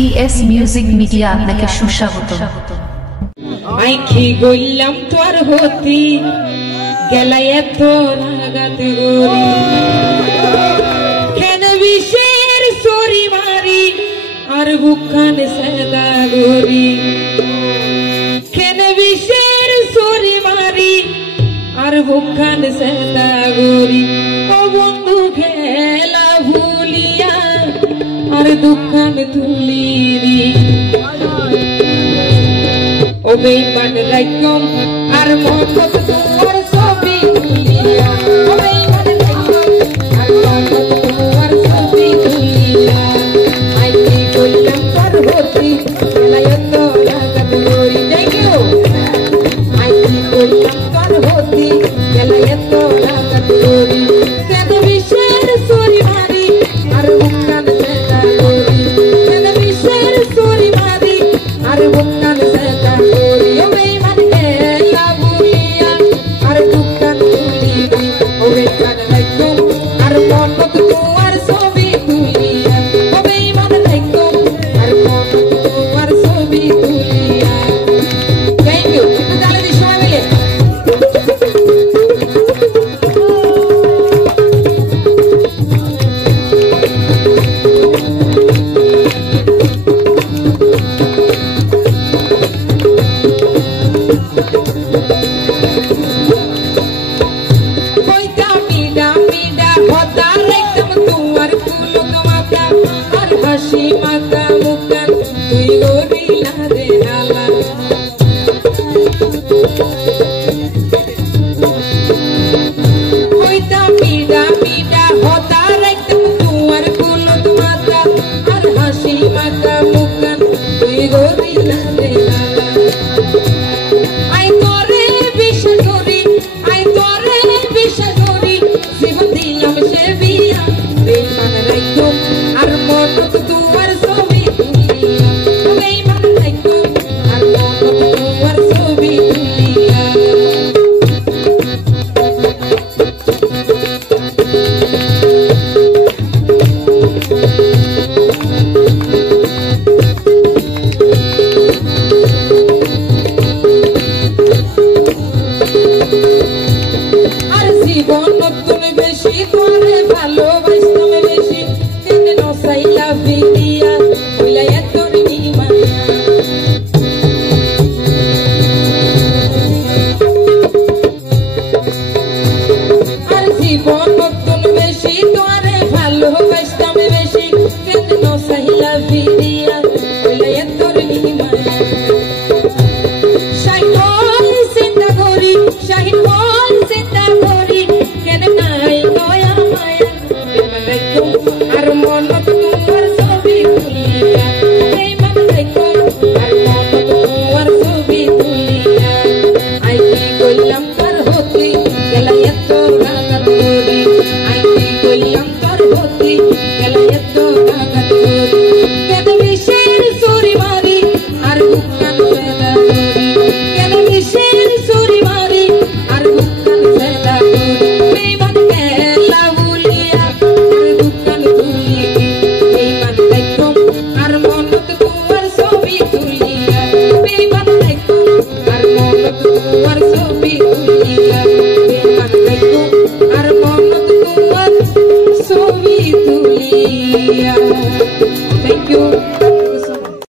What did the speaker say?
PS music media আপনাকে সুস্বাগত। আইখি গইলাম তোর হতি গেলাই এত রাগাত গরি কেন বিশের সরি মারি আর বুকান সেদা গরি কেন বিশের সরি মারি আর বুকান সেদা গরি ও বন্ধু খেলা ভুলিয়া আর দুকান তুলিরি ও বেঈমান রাইকম আর মোহব্বত তোমার ছবি তুলিয়া ও বেঈমান রাইকম আর মোহব্বত তোমার ছবি তুলিয়া আইকি কইলাম তোর হতি গেলায়ত রাগাত গরি থ্যাংক ইউ আইকি কইলাম তোর হতি গেলায়ত রাগাত গরি কেন বিশের সরি মারি আর বুকান সেদা গরি কেন বিশের সরি মারি আর বুকান সেদা Thank